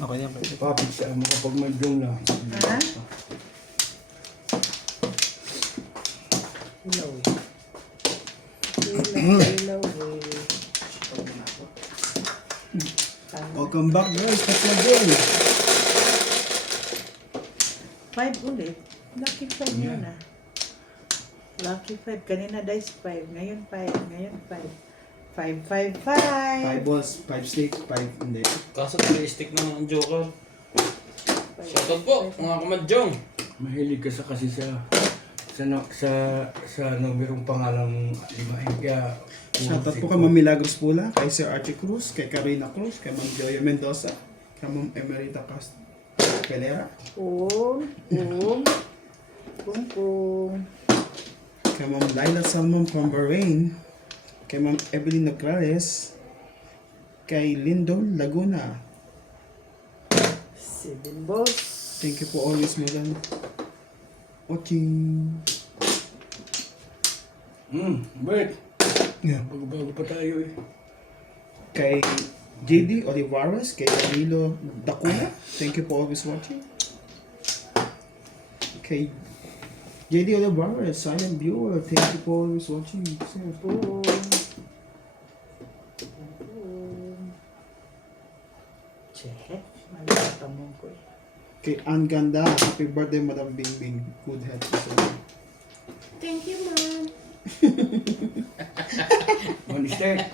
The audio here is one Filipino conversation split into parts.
Okay yan. Papit sa mo kapag madyong lang. Ha? Ilaw eh. Ilaw eh. Welcome back guys, tatlo din. 5 ulit. Lucky 5 yun ah. Lucky 5. Kanina dice 5. Ngayon 5. Ngayon 5. 5, 5, 5 5. balls, 5 sticks, 5 hindi. Kaso 3 stick naman ang Joker. Shoutout po, mga kamadjong. Mahilig ka sa kasi sa numerong pangalang limahin. Kaya shoutout po kay Ma'am Milagros Pula, kay Sir Archie Cruz, kay Carina Cruz, kay Ma'am Joya Mendoza, kay Ma'am Emerita Pelera, Kung. kay Ma'am Laila Salmon from Bahrain, kay Ma'am Evelyn Nograles, kay Lindon Laguna. 7 balls. Thank you for always, madam. Watching. Wait. Yeah. Bago pa tayo eh. Kay JD Olivares, kay Danilo Dacuna. Thank you for always watching. Kay JD Olivares, silent viewer. Thank you for always watching. Boom. Check. Malalatamong ko eh. Kay Ann Ganda, happy birthday, Madam Bingbing. Good health. Thank you, Mom. Monster.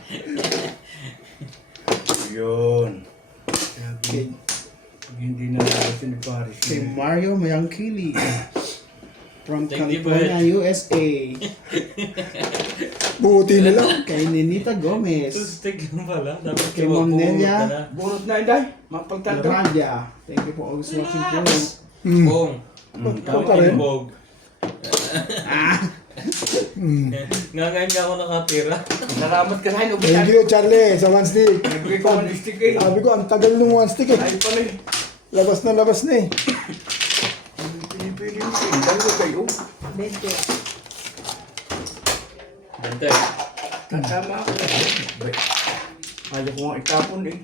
Yun. Kay, hindi na natin ni Paris. Kay Mario Mayangkili. From Thank you, California, USA. Buti na lang. Kay Ninita 2 Gomez. stick lang pala. Dapat Kay Ma'am Nelia. Bunot na inday, mapagtanto. Radia. Thank you for always watching po. Bong. Ikaw pa rin. Bog. Ngayon nga ako nakatira. Salamat ka rin, Thank ubitan. you, Charlie, sa one stick. Nagre ko ang stick eh. Sabi ko, ang tagal nung one stick eh. Ay pa rin. Labas na eh. Pili-pili mo kayo. Dalawa kayo. 20. Bante. Tatama ako. Ayaw ko nga itapon eh.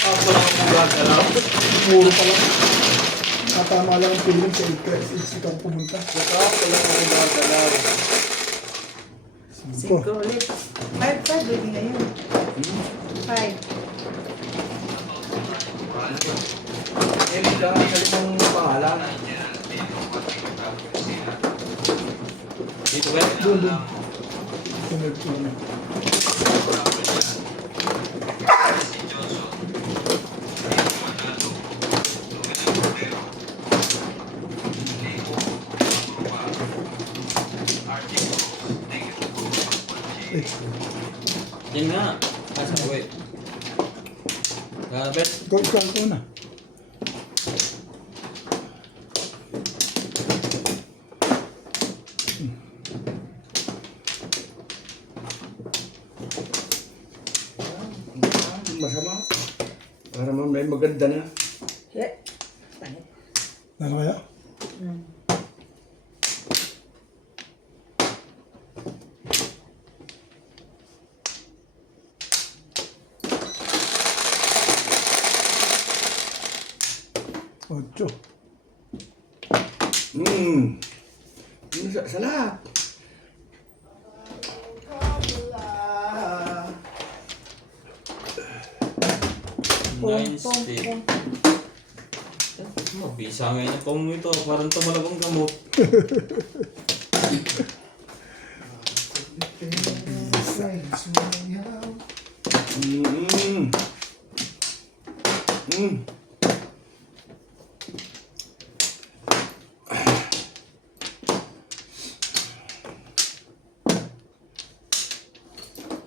Ako lang ang magagalaw. Puro pa lang. Natama lang ang piling sa ikaw pumunta. Ako lang ang magagalaw. 5 ulit. 5 ulit ngayon. 5. Eh, lang ang salimang pangalan. Dito ba? Sunod. Yan nga. Asa, wait. Kapit. Ikaw na. Masama. Para may maganda na. Yeah. Panit. Ano kaya? Ocho. Salap. Nine stick. Mabisa ngayon ang pamo ito. Parang tumalabang gamot.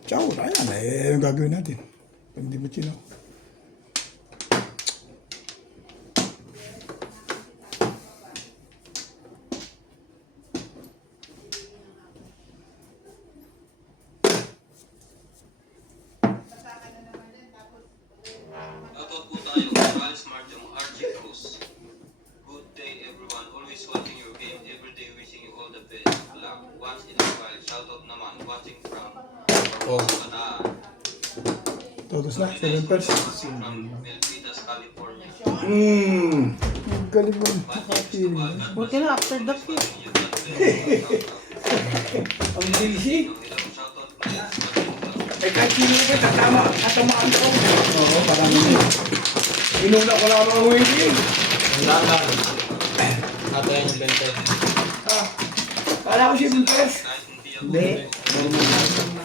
Ciao, na yan. Eh, yung gagawin natin. Pag hindi mo chino. Shoutout po tayo kay Val Smart yung Archie Cruz. Good day everyone, always watching your game, everyday wishing you all the best of luck. Once in a while, shoutout naman, watching from Oh. Bataan. Todos na, 7 pairs. from Milpitas, California. Ang galing mo. Nakapili mo. Buti na after the fifth. Ang busy. Shoutout po. Eh kahit sino ba tatamaan ko. Oo, parang Inuna ko lang ang waiting. Langan. Natayan yung 20. Kala ko si Buntes. Kahit hindi ako Hindi.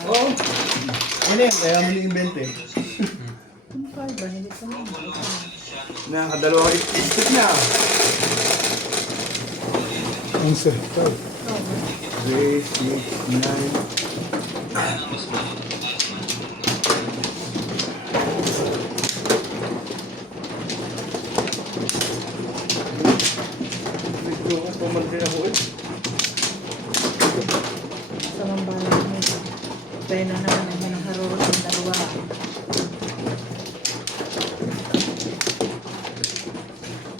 Oo. ano yan, kaya mo yung 20. Ano pa ba? Hindi ko na. Nakakadalawang isip na. 11. 3, 6, 9. Medyo ko pumantin ako eh. Sa mambalan mo. Tayo na naman naman ang harurot ng dalawa.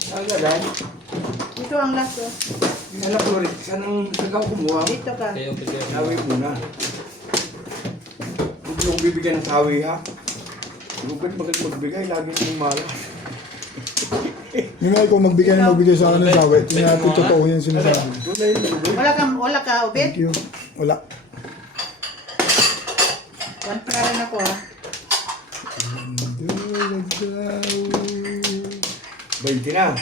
Agalan. Ito ang last oh. Anak ko rin. Sanang sagaw kumuha. Dito ka. Kayo, bigyan. Sawi muna. Huwag niyo kong bibigyan ng sawi ha. Huwag kayo magbigay. Lagi niyong malas. Yung nga ikaw magbigay sa akin ng sawi. Hindi natin totoo yan sinasabi. Tunay na yun. Wala ka, Obed? Thank you. Wala. One pa rin ako ah. 20 na.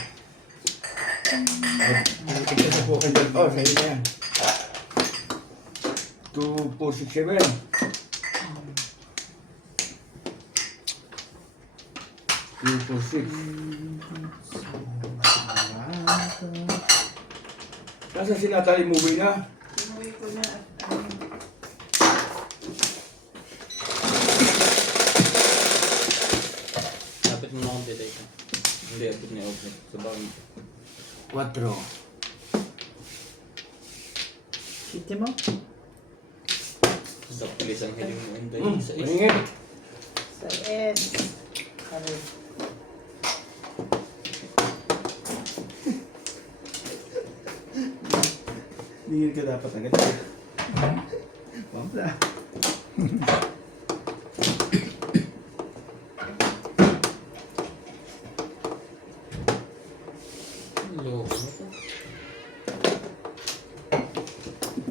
Ito sa po kayo dyan. Oh, sa'yo na yan. 2, 4, 6, 7. 2, 4, 6. Nasa si Natalie movie na? Inuwi ko na. Lapit mo na akong delay ka. Hindi, abot niya open. Sa bagay. 4. City mo? Sa pilis ang hiling mo. Hindi, sa is. Paningin. Sa end. Aray. Bigyan ka dapat agad. Pampla. Loko.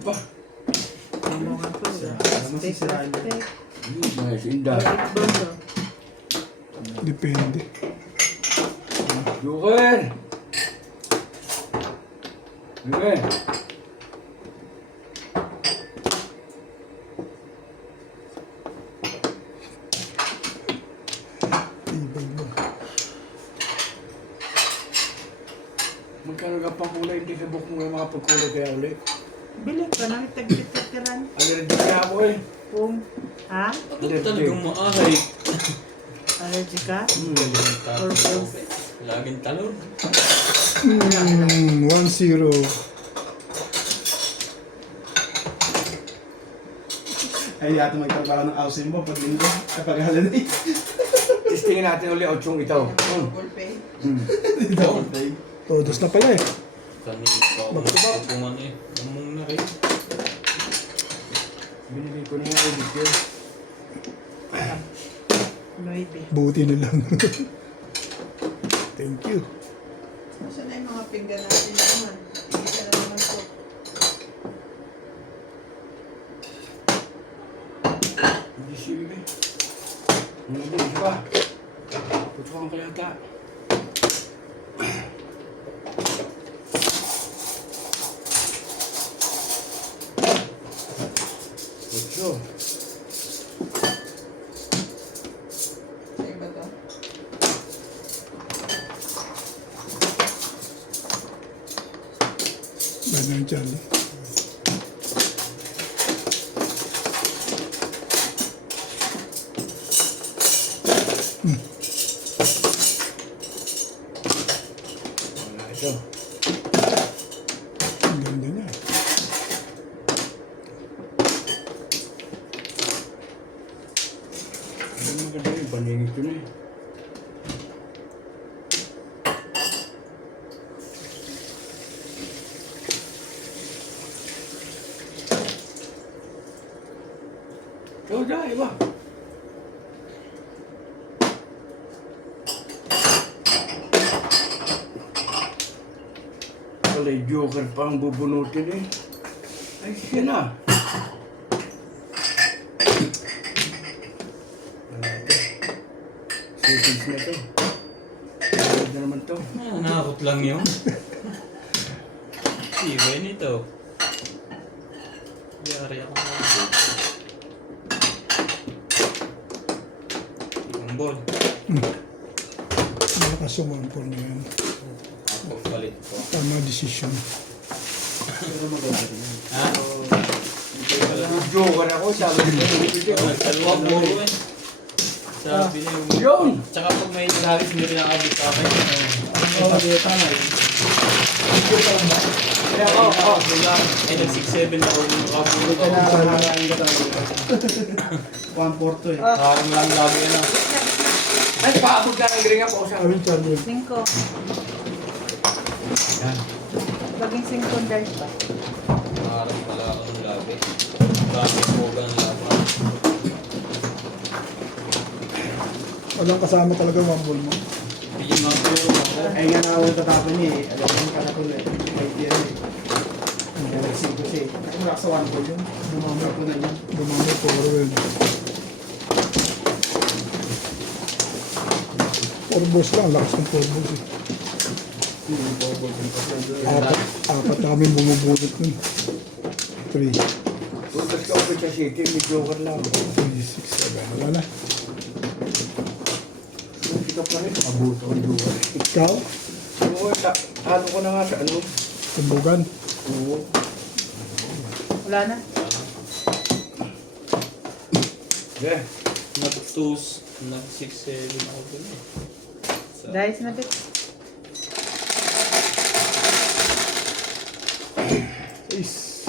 Pa. Ano nga po? Alam mo, sisirain mo. Nice, inda. Bondo. Depende. Joker! Joker! Tibay mo. Magkano ka pang kulay? Hindi sa book mo nga makapagkulay kaya ulit. Bili ka na tagtitiran. Allergic na ako eh. Kung, ha? Bakit talagang maahay? Allergic ka? Or Tapos, pills? laging talor. 1-0. Ay, di ata magtrabaho ng housing mo pag linggo. Kapag holiday. Testingin natin ulit 8 ito. Double pay. Todos na pala eh. Kanina pa ako magpupungan eh. Umong na rin. Binili ko na yung edit yun. Maybe. Buti na lang. Thank you. Saan na yung mga pinggan natin naman? Hindi na naman po. Hindi silbi. Hindi, isa pa. Putukan ka yata. Putso. Sa'yo ba to? Banan Charlie. Wala ito. Ang ganda niya. Ano maganda yun? Paningit ko na eh. Ikaw dahil ba? pala yung joker pa ang bubunutin eh. Ay, siya na. Settings na to. Tawag na naman to. Nakakot lang yun. Tibay nito. Yari ako ng ang ball. Malakas yung one niya yan. Ako palit ko. Tama decision. Ha? Yung joker ako, sabi ko. Dalawa po eh. Sabi niya yung... Yun! Tsaka pag may nagagit, hindi rin nakabit sa akin. Kaya ako, Ay, nag-6-7 ako yung nakabulot Ito na ako. nakakain ka tayo. 1-4 to eh. Parang lang lagi na. ay, paabot na ng gring ako. Sabi Ayun, Charlie. 5. Baging 5 dice pa. Parang wala akong labi. Dami po ang laban. Walang kasama talaga one ball mo. Bigyan mga tulong ako. Ay nga na ako tatapon niya eh. Alam mo yung kalakul eh. May tiyan eh. Kaya nagsigo siya eh. Ay, wala sa 1 ball yun. Bumamay ko na yun. Dumami po rin. 4 balls lang. Lakas ng 4 balls eh. Apat na kami bumubulot nun. 3, 4, Putas ka ako sa city, may joker lang. 5, 6, 7. Wala na. Hindi ka pa rin. Abot ang joker. Ikaw? Oo, ano ko na nga sa ano. Tumbugan. Oo. Wala na. Yeah. Nag-2, nag-6-7 ako dun eh. Dice na bit. Ace.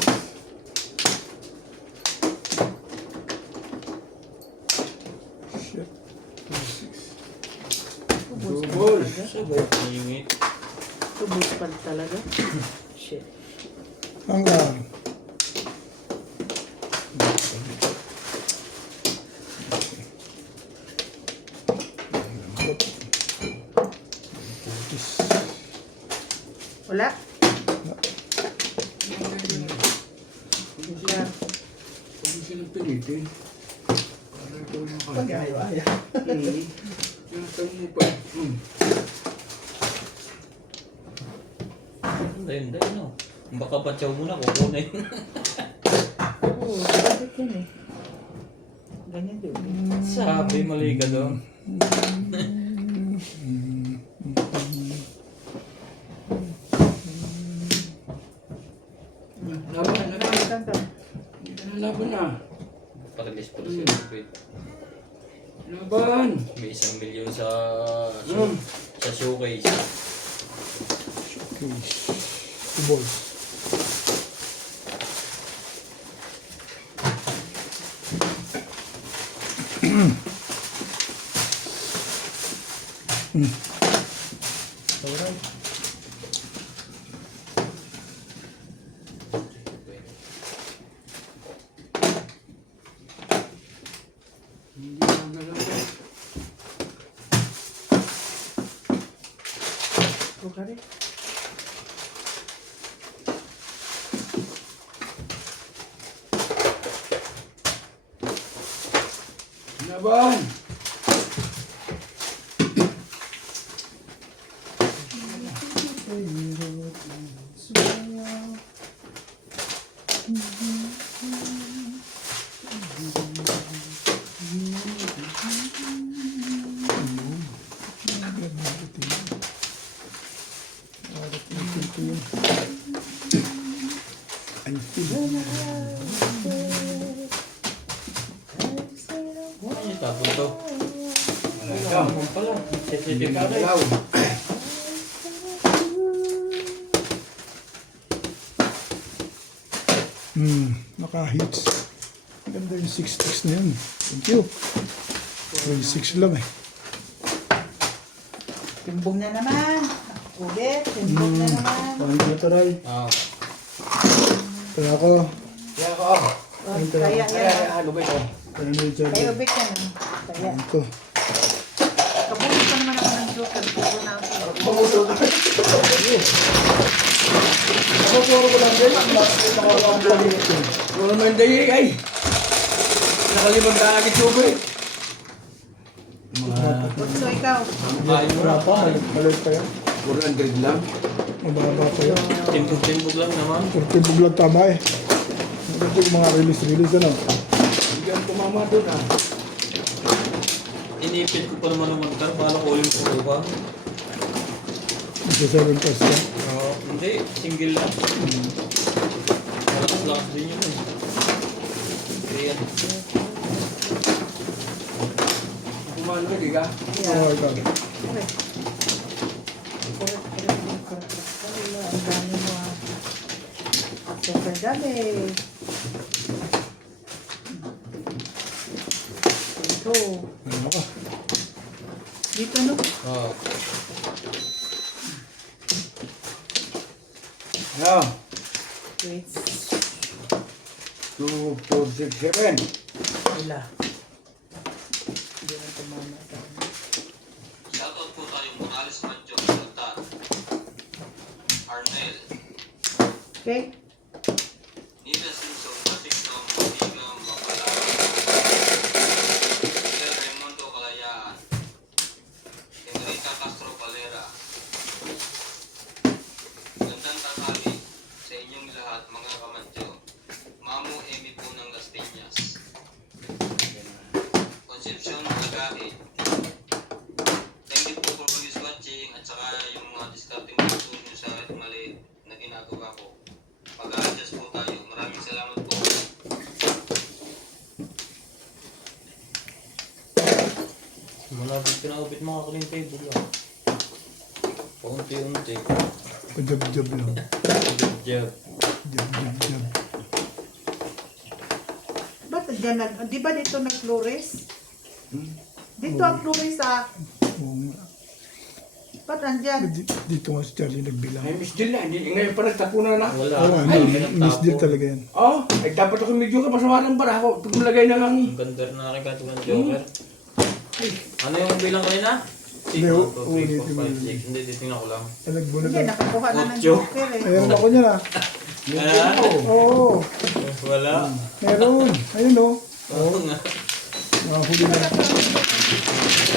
Shit. 6. Ubus pa Double. talaga. Sabay pingit. Ubus pa talaga. Shit. Hanggang. Wala. Wala. Huwag mo silang pilitin. Para ito yung kaya. Pag-aya-aya. Sinasal mo pa. Ayun, dahil no. Baka patsaw muna, kukunin. Oo, bakit yun eh. Ganyan din. Sabi, mali ka doon. Laban na. Saan ka? Hindi ka na laban na. Pag-list po siya. Laban. May 1 milyon sa Hmm. sa showcase. Okay. 2 balls. Alright. Hindi na galaw. Ito ka rin. Laban. Ay, tapon to. Ikaw. Tapon pala. Hindi Sensitive na ka rin. galaw. Naka-hits. Ganda yung 6 na yun. Thank you. 6 lang eh. Timbong na naman. Ulit. Timbong na naman. Point natural. Ah, Kaya ako, Kaya ako. Oh, kaya Kaya yan. ano ba ito? kaya may Kaya Charlie. ubik yan. Kaya. Ito. Kabulit pa naman ako ng joker. Puro na ako. pamuso ka. Ako puro ko lang din. Ang last night nakawang palimot yun. Ano naman dayo ay. Nakalimang na agad yung eh. So, ikaw. Ayun mo Wala na pa, maliit pa yan. 400 lang. Mababa pa yan. Timbog-timbog lang naman. 14 buglag tama eh. Maganda yung mga release ano. Hindi ang tumama doon ah. Inipit ko pa naman naman kan. Bala ko ulit po ba? Ito 7 plus ka. Oo. Hindi. Single lang. Malakas-lakas din yun eh. Ayan. Kumano ka, di ka? Oo, ikaw. Okay. Wala, ang dami mo ah. Sobrang dami. Ito. Ano ka? Dito no? Oo. Ano? Wait. 2, 4, 6, 7. Wala. Hindi na tumama sa akin. Shoutout po tayo Morales Manjo, Santa, Arnel, Okay? Nina Simpson, Patrick Nom, Bigam, Mapalala, Miguel Raimundo Calayaan, Enrica Castro Valera. Gandang tanghali sa inyong lahat mga kamadyo. Mamu Emi po ng Las Piñas. Concepcion Nagahe. Thank you po for always watching at saka yung mga discarding po nyo sa mali na ginagawa ko. Mag-a-adjust po tayo. Maraming salamat po. Malapit ka na upit mga clean table lang. Paunti-unti. Pajab-jab lang. Jab. Jab-jab-jab. Ba't dyan di ba dito nag-flores? Dito ang flores ah. Oo nga. Ba't andyan? Dito nga si Charlie nagbilang. Ay, Miss Jill na. Ngayon pa nagtapunan na. Wala. Oo, Ang dami ng miss deal tapo. talaga yan. Oh, ay dapat ako medyo kapasawaran para ako. Pag malagay na lang. Ang ganda rin na aking katulang joker. Ano yung bilang kanina? 6, Hindi, 1, 2, 3, ulitin 4, mo 5, yun. 6. Hindi, titingnan ko lang. Ay, nagbunod Hindi, na. nakakuha na ng Ocho. joker eh. Ayun ako niya. Ah, Oo, wala. meron. Ayun o. Oo nga. Nakahuli na.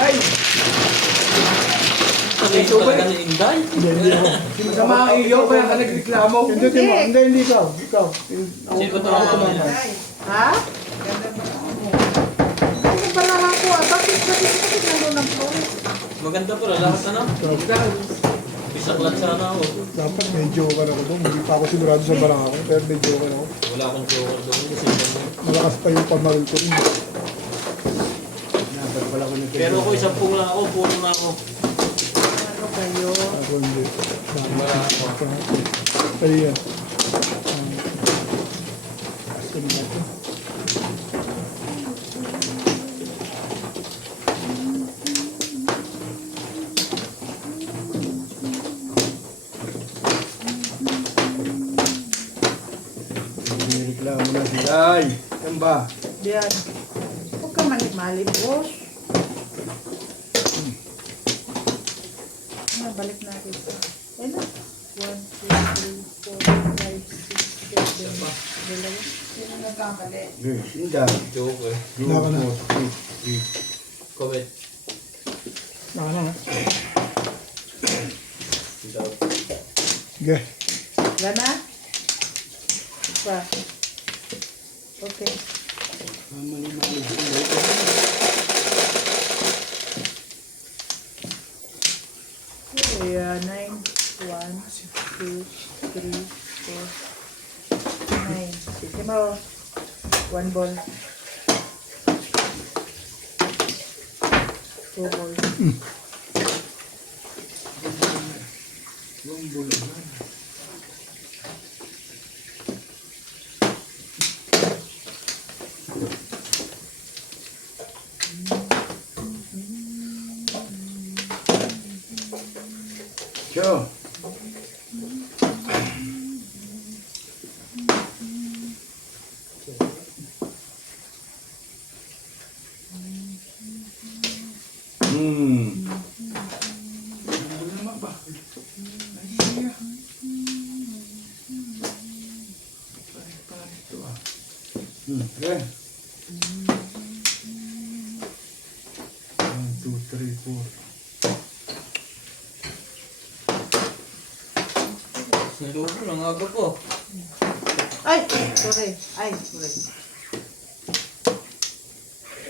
Ay, Ano yung talaga ni Inday? Hindi, hindi ako. masama ang iyo. Kaya ka nagreklamo. Hindi, hindi ikaw. Ikaw. Sino ba Ako ito? naman. Ha? Ganda ba ako? Ano ba lang ako ah? Bakit nandun ang flores? Maganda pala lahat ano? Bisaklat sana ako. Dapat may joker ako doon. Hindi pa ako sigurado sa barang ako. Pero may joker ako. Wala akong joker doon kasi ganun. Malakas pa yung pamaril ko. Dapat pala ko nagreklamo. Pero ako isang pung lang ako, puro na ako. Ano kayo? Ako hindi. Wala ako. Ayan. Asan na ito? Nagreklamo na sila. Ay, yan ba? Diyan. Huwag ka malit-malit, boss. Ano, balik natin sa... Ayun na. 1, 2, 3, 4, 5, 6, 7. Dalawa. Sino nagkamali? Sinda. Joker. Wala ka na. Comment. Naka na. Without. Sige. Wala na? Pa. Okay. Yeah, 9, 1, 2, 3, 4, 9. Sige mo. 1 ball. 2 balls. Sure. Ano naman ba? Okay. 1, 2, 3, 4. Sinilubro lang aga po. Ay! Sorry. Ay, sorry.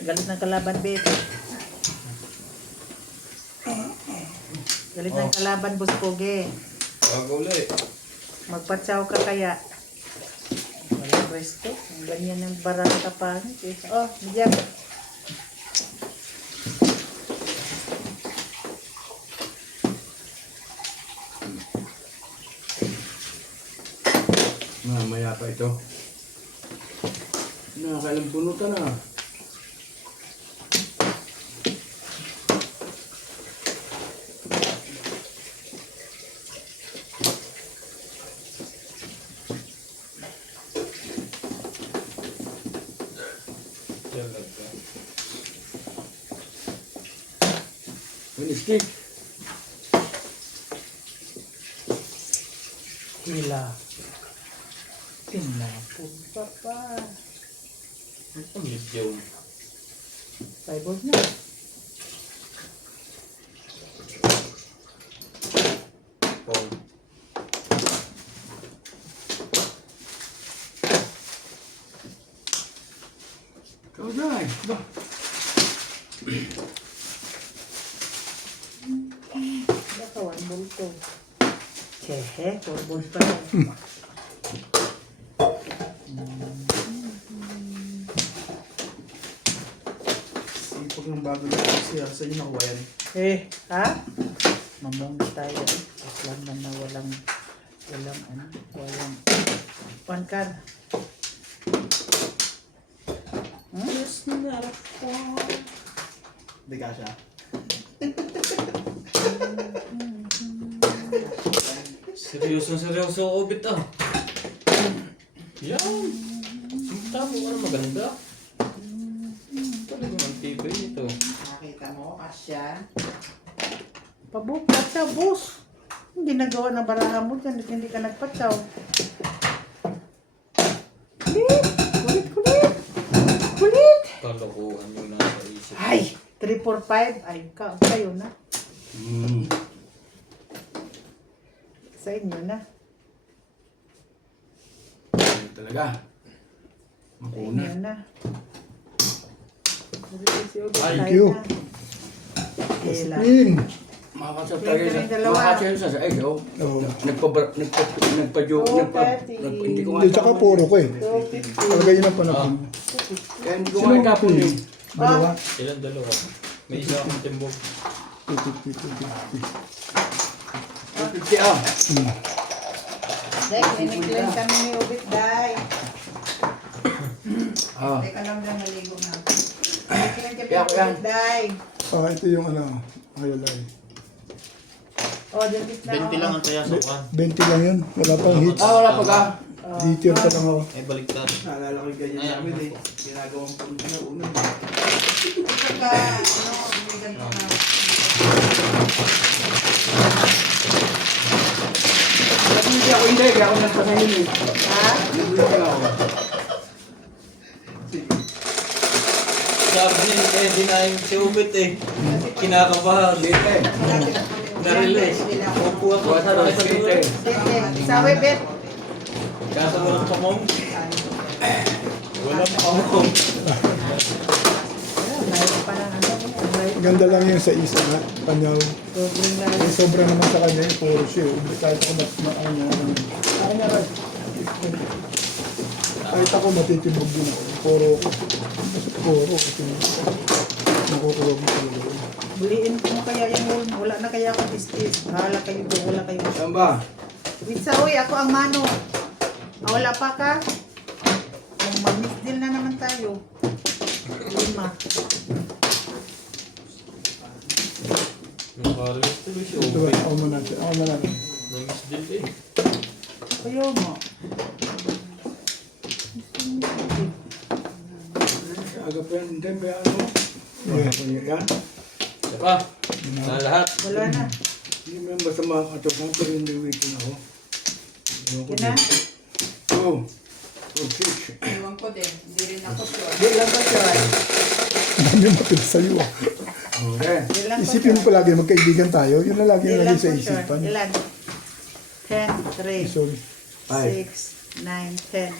Galit ng kalaban, babe. Galit ng kalaban, Boss Pogi. Bago ulit. Magpatsaw ka kaya. Walang resto. Ang ganyan ng barata pangit eh. Oh, bigyan. Mamaya pa ito. Nakakailang punutan na. Talaga. Stick. Hila. Pinapon pa pa. Ang medyo. Fiber niya. Paul. Ikaw dyan. Ba? Nakawan bulto. Hehe, turbol pa yan. Sipag ng bago na kasi sa inyo nakuha yan. Ha? Mamong tayo. Lang na walang one card. Yes, narap po. Hindi ka siya. Seryoso ko bit ah. Yan. Tamo ka na maganda. Talagang ang tibay ito. Nakita mo, Asya? Pabukat siya, boss. Yung ginagawa ng baraha mo dyan, hindi ka nagpatsaw. Kulit! Kalokohan yung nasa isip. Ay! 3, 4, 5. Ay, kayo na. Sa inyo na. Ano talaga? Sa Makuna. inyo na. Thank you. Kailan. Spin. Makakasap Yung tayo sa... kanyang dalawa. Makakasap sa sa oh. Oo. Hindi ko nga Hindi, tsaka puro ko eh. 250. Talaga yun ang panahon. Kaya hindi ko Sino nga ang itapon kapi? eh. Dalawa. Ilan dalawa? May isa akong timbog. 250. 50 ah. Dahil, kiniklaim kami ni Ubit, Day. Ah. Teka lang lang, naligo na. Kiniklaim kami ni Yan, yan. Ubit, Day. Ito yung ano, ayolay. Oh, debit na. 20 lang ang taya sa kwan. 20 lang yun. Wala pang hits. Ah, wala pa ka. Detail pa lang ako. Eh, baliktad. Naalala ko yung ganyan namin eh. Ginagawang puno na una. Saka, bumigyan ko na. Kasi hindi ako hindi. Kaya ako nagpasahin eh. Ha? Nag-wait lang ako. Sabi niya, eh, dinaing si Ubit eh. Kinakabahan. Late eh. Na-release. Upo ako sa Water sa late dulo. eh. Sawi, bet. Kaso walang pamong. Walang pamong. Mayroon pa lang ano. Ganda lang yung sa isa na. Panyaw. Sobrang na. Yung sobra naman sa kanya yung puro siya. Kahit ako kahit ako matitibog din ako. Puro ko. Puro kasi nakukuha mo talaga. Buliin mo kaya yung wala na kaya ako distis. Hala kayo doon, wala kayo. Saan ba? Witsa, uy, ako ang mano. Wala pa ka? Kung mag-deal na naman tayo. 5. Yung Carlos tuloy si Ito ba? Ubit. Ako muna siya. Ako muna. Na-miss din eh. Ayaw mo. Aga pa yan. Hindi ba ano? Yan. Diba? Na lahat. Wala na. Hindi mo yan basta makakatawa. Pero hindi waiting ako. Yan na. 2, 4, 6. Iwan ko din. Hindi rin ako sure. Di lang ko sure. Ang dami matira sa'yo. Okay. Di lang ko Isipin mo sure. palagi, magkaibigan tayo. Yun na lagi Di yung lang lagi sa ko sure. isipan. Ilan? 10, 3, Sorry. 6, 9, 10.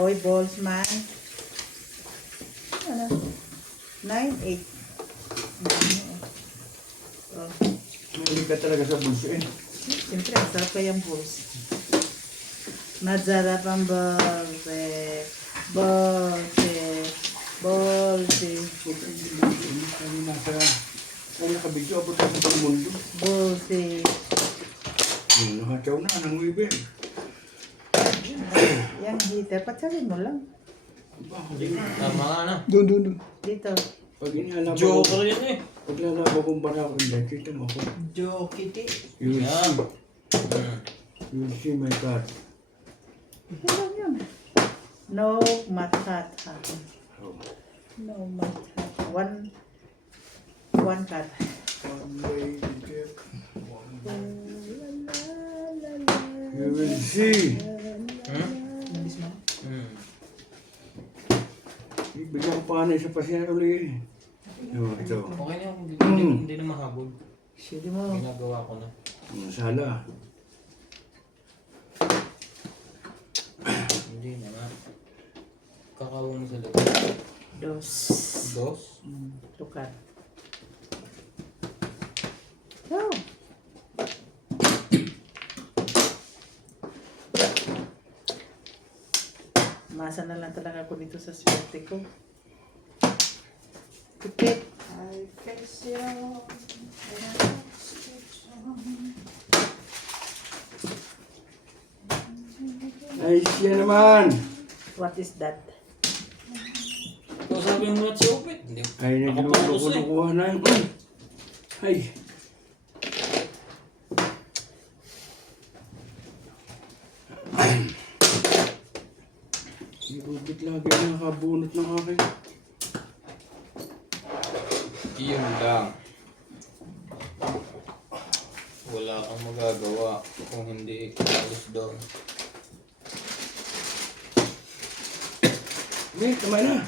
Oy, balls man. Ano? 9, 8. Oh, Mahilig ka talaga sa bulso eh. siyempre, ang sarap kayang balls. Masarap ang balls eh. Balls eh. Balls eh. Kami nasa... Kaya nakabigyo, abot tayo sa mundo. Balls eh. Nakachaw na, nang wibig. Yang heater, patsarin mo lang. Tama nga na. Doon. Dito. Pag inihalaban ko, Joker yun eh. pag lalaban kong barako, hindi, kita mo ako. Jokiti. You'll Yan. see. You'll see my card. Ilan yun? No matata. Oh. No matata. One cut. One way to get, you will see. Bigyan ko pa na isa pa siya uli. Ito. Okay na, hindi na mahabol. Sige mo. Ginagawa ko na. Sala. Hindi na nga. Kakawa mo sa loob. Dos. Dos? Tukat. Oh. Masa na lang talaga ako dito sa swerte ko. Tipid. I face you. Ay, siya naman. What is that? Ikaw sabi mo na si Upit. Hindi. Ay, naglulukuha na yung... Ay. Si Rubit lagi nakabunot ng akin. Yun lang. Wala kang magagawa kung hindi alis doon. May, tama na.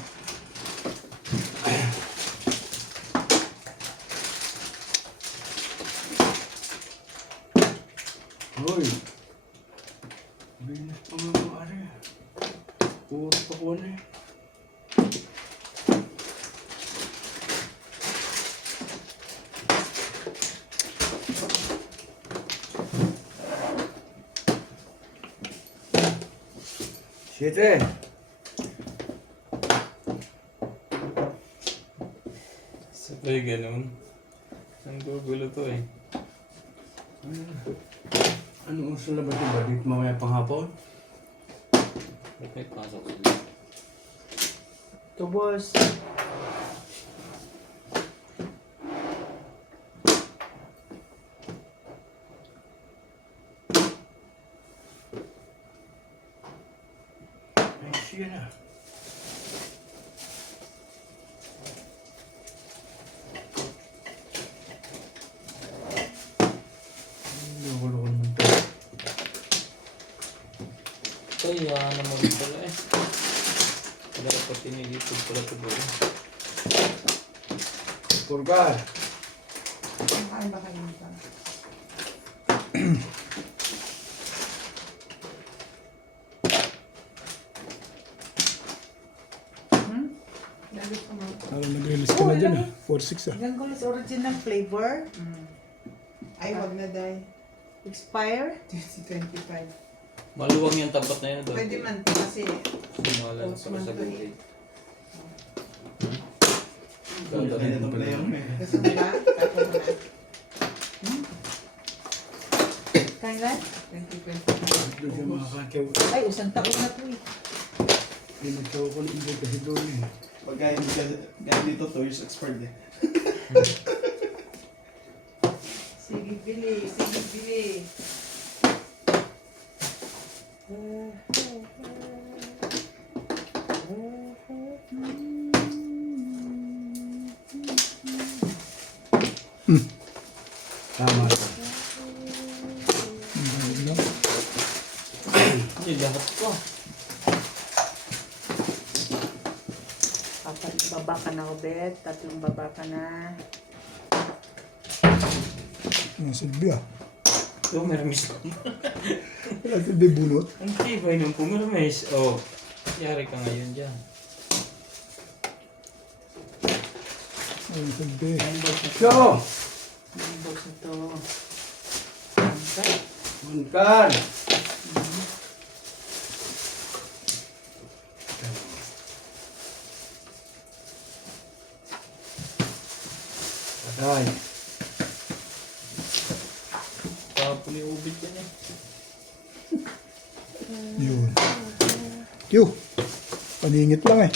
Hoy. Binas pa nga mga ari. Puro pa ko na eh. Siete. Sabay ganun. Ang gugulo to eh. Ano sa labas yung badit mamaya panghapon? Ba't may pasok sila? To boss. Ay, siya na. Loko-loko naman to. Kaya naman rin pala eh. Wala pa tinilipod pala ito doon. Purgar. Ay, baka yun pa. Lagi ko mo. Parang nag-release ka na dyan ah. 4-6 ah. Gangolis original flavor. Ay, wag na dahil. Expire. 2025. Maluwang yung tapat na yun doon. Pwede man to kasi Sumala na para sa bukid. Ganito pala yun eh. gusto mo ba? Tapo mo na. Kailan? 2025. Doon siya makakakyaw. Ay, usang taon na to eh. Pinagsaw ko ng ibig kasi doon eh. Pag gaya dito, 2 years expired eh. Sige, bili. Sige, bili. Tama ito. Ay, lahat ko. Baba ka na, Obet. 3 baba ka na. Ang silbi ah. Oh, meramis. Wala silbi bunot. Ang tibay ng pumiramis. Oh, yari ka ngayon dyan. Ang silbi. So, Ang box na to. Mankan. Patay. Tapos yung ubit yan eh. Yun. Q. Paningit lang eh.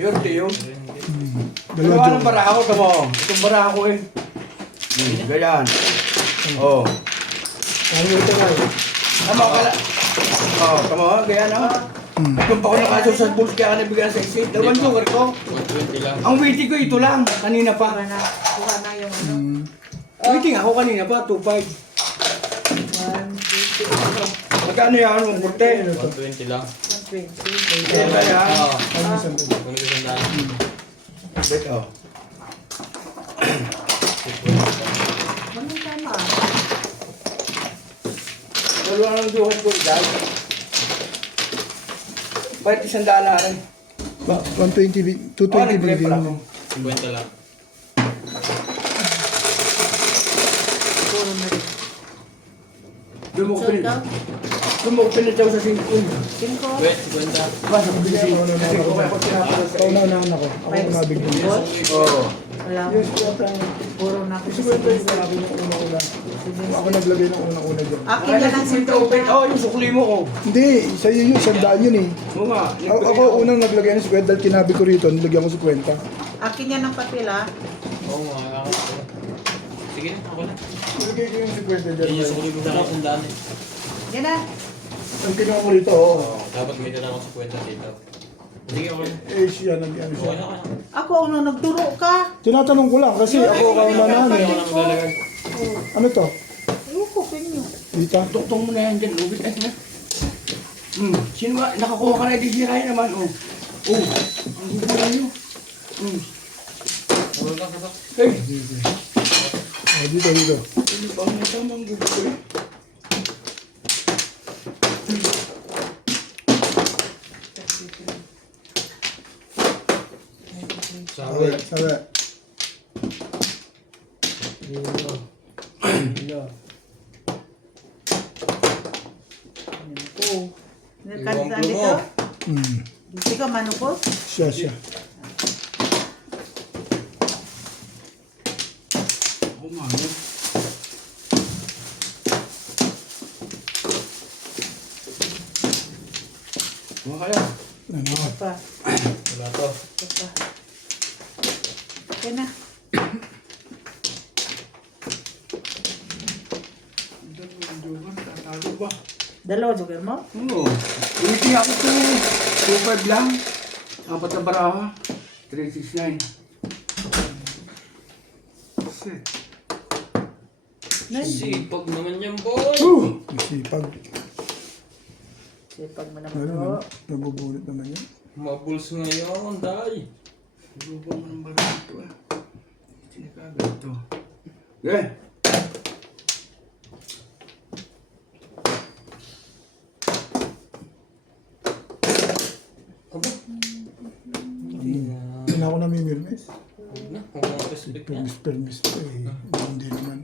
Yun, yun. Dalawa Dalawa ng dyan. bara ako, tamo. Itong bara ako eh. Ganyan. Oh. Ano ito nga eh? Tama ka na. Oh, tama ha, ganyan ha. Kung pa ko nakaso sa bulls kaya ka nabigyan sa isip. Dalawang sugar ko. 120 lang. Ang waiting ko ito lang. Kanina pa. Kuha na yung ano. Waiting ako kanina pa, 2.5. 1, 2, Magkano yan? Ang burte? 120 lang. 120. Yan ba yan? Oo. Ano isang ito? Kung ito sandaan. Bet, oh. Ano tama? Dalawa ng duhat ko dyan. Bakit isang daan na rin? 120, 220 binigyan mo. 50 lang. Puro na rin. Doon mo ko pinitaw sa 5. 5. Wait, 50. Ba, sa bilis. Kasi ko kaya ko tinapos sa Paunahan ako. Ako ang nabigyan. Oo. Wala. Yes, kaya tayo. Puro na ako. Kasi kwento yung sabi ng una-una. Ako naglagay ng una-una dyan. Akin na lang 50. Oo, yung sukli mo ko. Hindi, sa'yo yun, sandaan yun eh. Oo nga. Ako unang naglagay ng 50 dahil kinabi ko rito, nilagyan ko 50. Akin yan ng papel, ha? Oo nga, ako. Sige na, ako na. Nilagay ko yung 50 dyan. Yan yung sukli ko sa sandaan eh. Yan na. Ang kinuha ko rito, oo. Oo, dapat may tira ako sa kwenta dito. Sige, ako na. Eh, siya, nag-ano siya. Okay na, okay na. Ako, ano, nagturo ka? Tinatanong ko lang kasi ako kaunahan Hindi eh. ako na maglalagay. Ano to? Ayoko, pinyo. Dita? Tuktong mo na yan dyan. Ubit na yan. Sino ba? Nakakuha ka na di siray naman. Oh. Oh. Ang gusto na yun. Wala lang, kasak. Hey. Ah, dito. Ano ba ang natamang gusto eh? Sabi. Sabi. Oh. Iwan Nagkansa ko mo. dito? Hmm. Hindi ka manupos? Siya. Oh, mami. Mga kaya. Ano? Pa. Wala to. Pa. Yan na. Tatago ba? Dalawa joker mo? Oo. Umiting ako to. 2.5 lang. Apat na baraha. 369. Shit. Sipag naman yan, boy. Masipag. Sipag mo naman Ano to. naman? Nabubulit naman yan. Mabuls ngayon, day. Lubang ng baraha ito ah. Sinikagad ito. Yeah. Aba. Hindi na. Hindi na ako namimilmes. Huwag na, huwag mo respect niya. Permis pa eh. Hindi naman.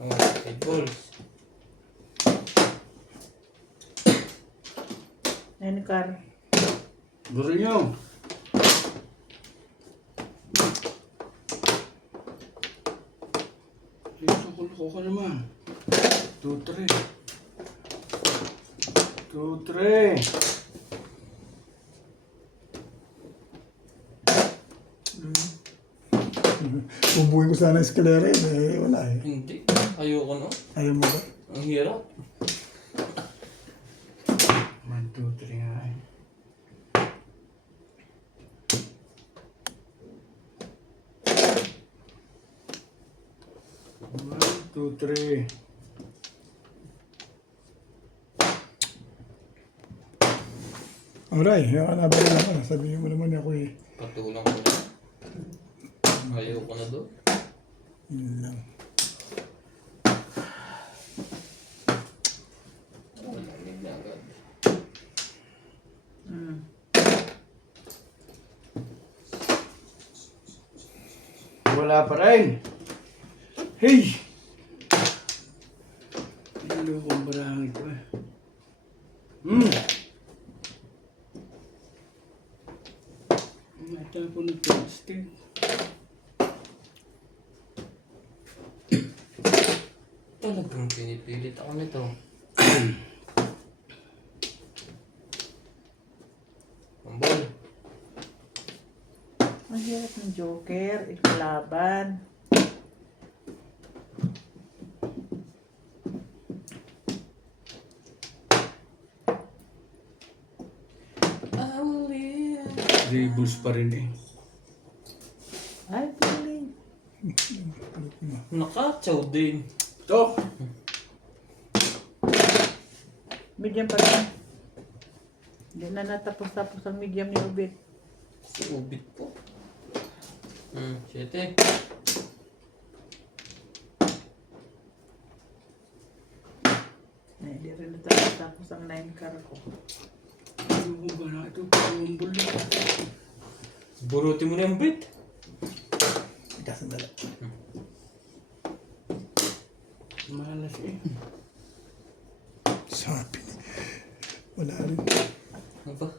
Oh, kay balls. Ayun, Car. Gusto nyo. Dito ko ka naman. 2-3. 2-3. Ubuhin ko sana eskalera yun eh. Wala eh. Hindi. Ayoko no. Ayaw mo ba? Ang hirap. 1, 2, 3 nga eh. 1, 2, 3. Alright, nakalaban na naman. Sabihin mo naman ako eh. Patulang ko na. Ayaw ko na doon. Yun lang. Malamig na agad. Wala pa rin. Hey! Nilokong barang ito eh. Matapon ng plastic. Talagang pinipilit ako nito. Pambol. Ang hirap ng Joker, ikalaban. I will live. Rebus pa rin eh. Ay, piling. Nakatsaw din. Ito! Medium pa rin. Hindi na natapos-tapos ang medium ni Ubit. Ubit po. 7. Hindi rin natapos-tapos ang 9 car ko. Ano ba na ito? Parang bulo. Buruti mo na yung bit. Sandali. Malas eh. Sabi. Wala rin. Ano ba?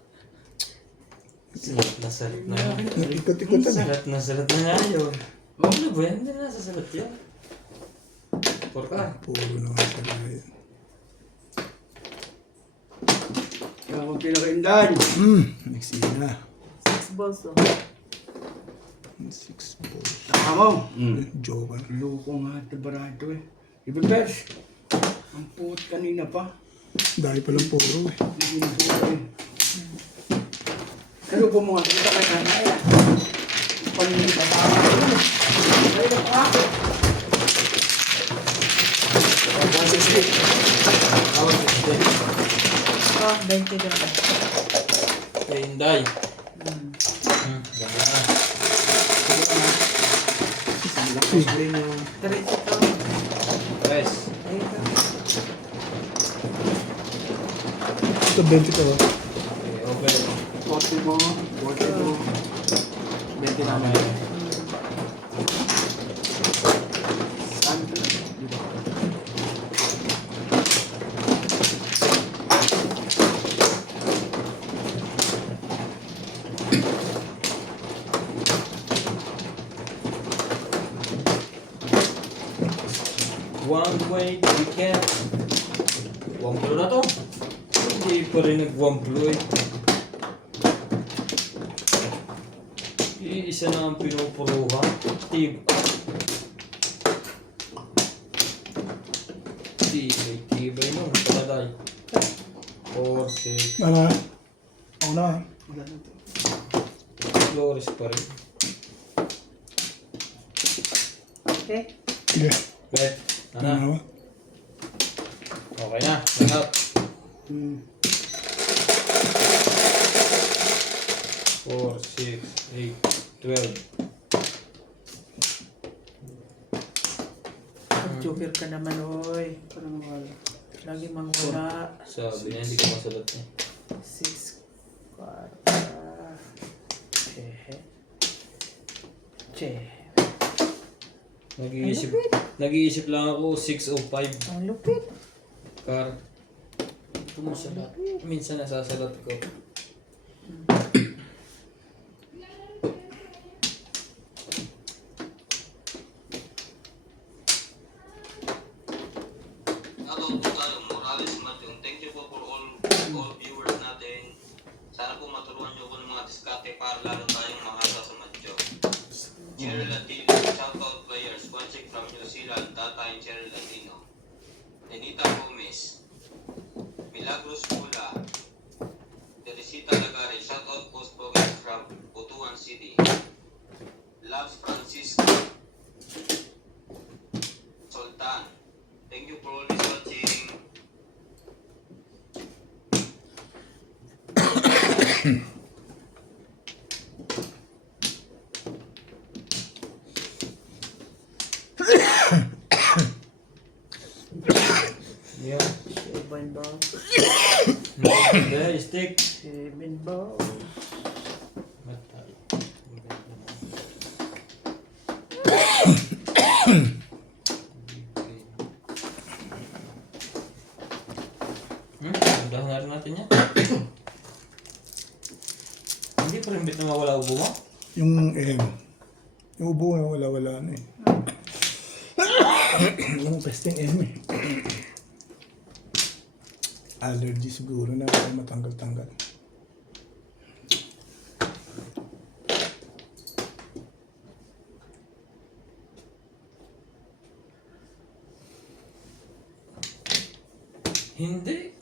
Salat na salat na. Ikot-ikotan eh. Salat na nga yun. Ano ba yan? Hindi na nasasalat yan. Porka. Puro naman pala yun. Kaya kung pinakaindan. Nagsina na. 6 balls oh. 6 balls. Saka mo. Joker. Loko nga ito barato eh. Ibig bes. Ang puot kanina pa. Dahil palang puro eh. Hindi na puot eh. Pero po mga kita kay kanaya. Paningin pa ba? Kaya na pa ako. 160. Oh, 20 doon. Kay Inday. Ganda na. Sabi niyo. 30 to. Guys. Ayun. Ito 20 ka ba? Okay, over. 40 mo. 40 mo. 20 namin. One way weekend. Wamplo na to. Hindi pa rin nag-wamplo eh. Iisa na ang pinupuruha. Tibay. Tibay nung paladay. 4, 6. Ano? Ako na. Wala na to. Flores pa rin. Okay. Sige. Bet. Ano Ano? na? Okay na. Lahat. 4, 6, 8, 12. Joker ka naman, oy. Parang wala. Lagi mang wala. Sabi niya, hindi ko masalat eh. 6 4. Chehe. Chehe. Nag-iisip lang ako 605. Ang lupit. Car. Ito mo salat. Minsan nasasalat ko. Shoutout po tayo, Morales Matyong. Thank you po for all viewers natin. Sana po maturuan niyo ko ng mga diskarte para lalo tayong mahasa sa Matyong. Cheryl Latino, shoutout players watching from New Zealand, Tata and Cheryl Latino. Nenita Gomez, Milagros Pula, Teresita Lagare, shoutout post progress from Butuan City. Loves Francisco, Sultan. Thank you for always watching. Yan. 7 balls. Maganda, stick. 7 balls. Matay. Udah na rin natin yan. Hindi pa rin bit na mawala ubo mo? Yung yung ubo na wala na eh. Yung pesting eh. Allergy siguro na kaya matanggal-tanggal. Hindi.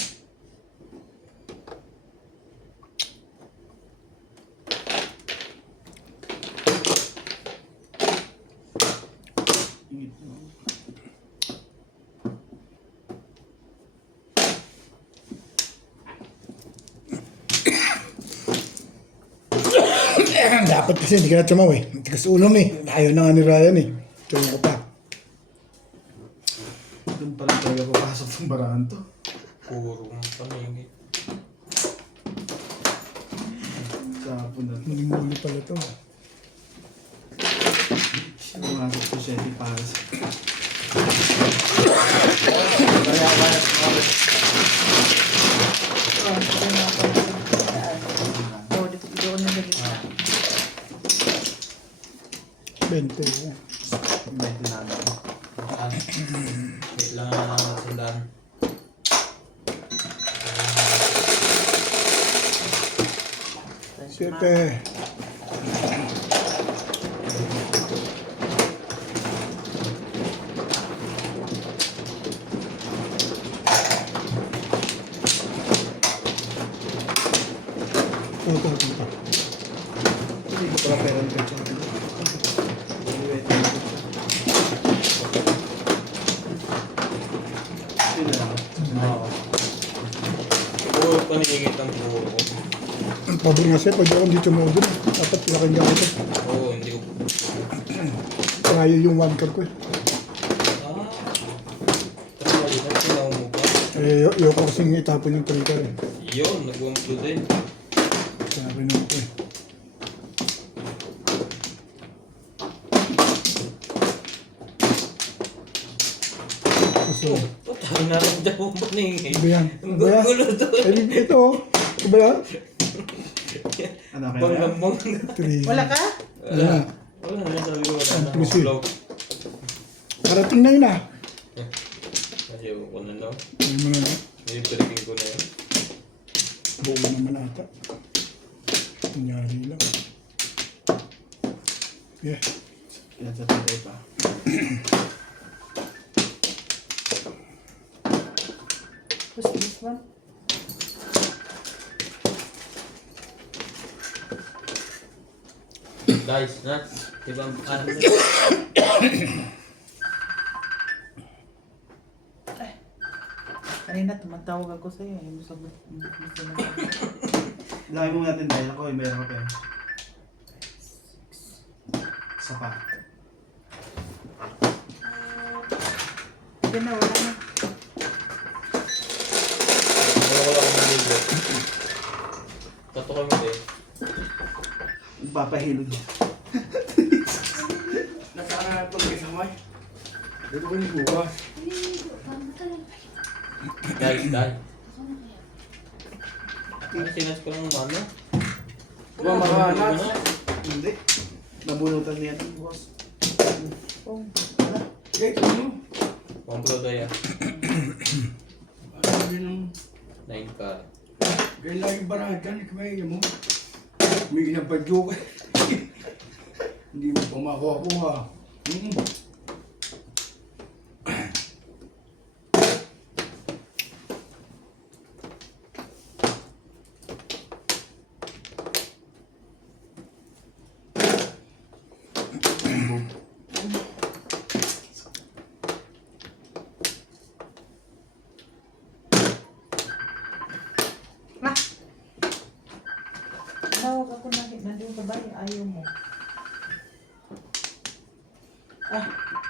Dapat kasi hindi ka na tumaw eh. Tigas ulo mo eh. Ayaw na nga ni Ryan eh. Tumaw ko pa. Doon pa lang talaga papasok ng barahan to. Puro ng paningit. Kapon na to. Muling-muli pala to. Pumasok to siya, di pares. Oh, doon ako sa taas. Oh, doon na gitna. 20 eh. Invite na namin. Wait lang na naman sandaan. Siete. Ito. Hindi ko pala pera ng pecho. Invite na natin siya. Yun na lang. Oo. Puro paningit ang puro. Ang pabor nga sa'yo, pwede akong dito mo dun. Dapat laking gamit ko. Oo, hindi ko. Pangayo yung one card ko eh. Tapos maliit sinaw mo pa. Yung ko kasing itapon yung 3 card eh. Yun, nag-umplo din. Kaya pinuha ko eh. Kasi, Patay na rin daw ang paningit. ano ba yan? Ang Ano ba yan? gugulo doon. Eh, ito oh. Ano ba yan? Ano kaya? Banggang-bang. 3. Wala ka? Wala. Wala na, sabi ko wala na. Ang pusi. Flow. Parating na yun ah. Ayaw ko na daw. Ayaw mo na na. Nilipirikin ko na yun. Buo naman ata. Kunyari lang. Yeah. Yan sa tatay pa. What's this one? Guys, nuts. Diba ang ano? Kanina tumatawag ako sa'yo. Hindi mo sagot. Dahil mo natin dahil ako, mayroon ka pa eh. Isa pa. Hindi na, wala na. Wala ko ng libre. Tato kami din. Magpapahilog niya. Nasaan na itong kisamay? Dito ko yung bukas. Guys, guys. Ano sinas ko ng mano? Mga makahanap. Hindi. Nabunutan niya ito, boss. Oh, Eh, ito mo. Pamplo daya. Ano din ang... 9 ka. Ganyan lang yung barahan, ikmay mo. May inapadyo ka. Hindi mo pa makuha-kuha.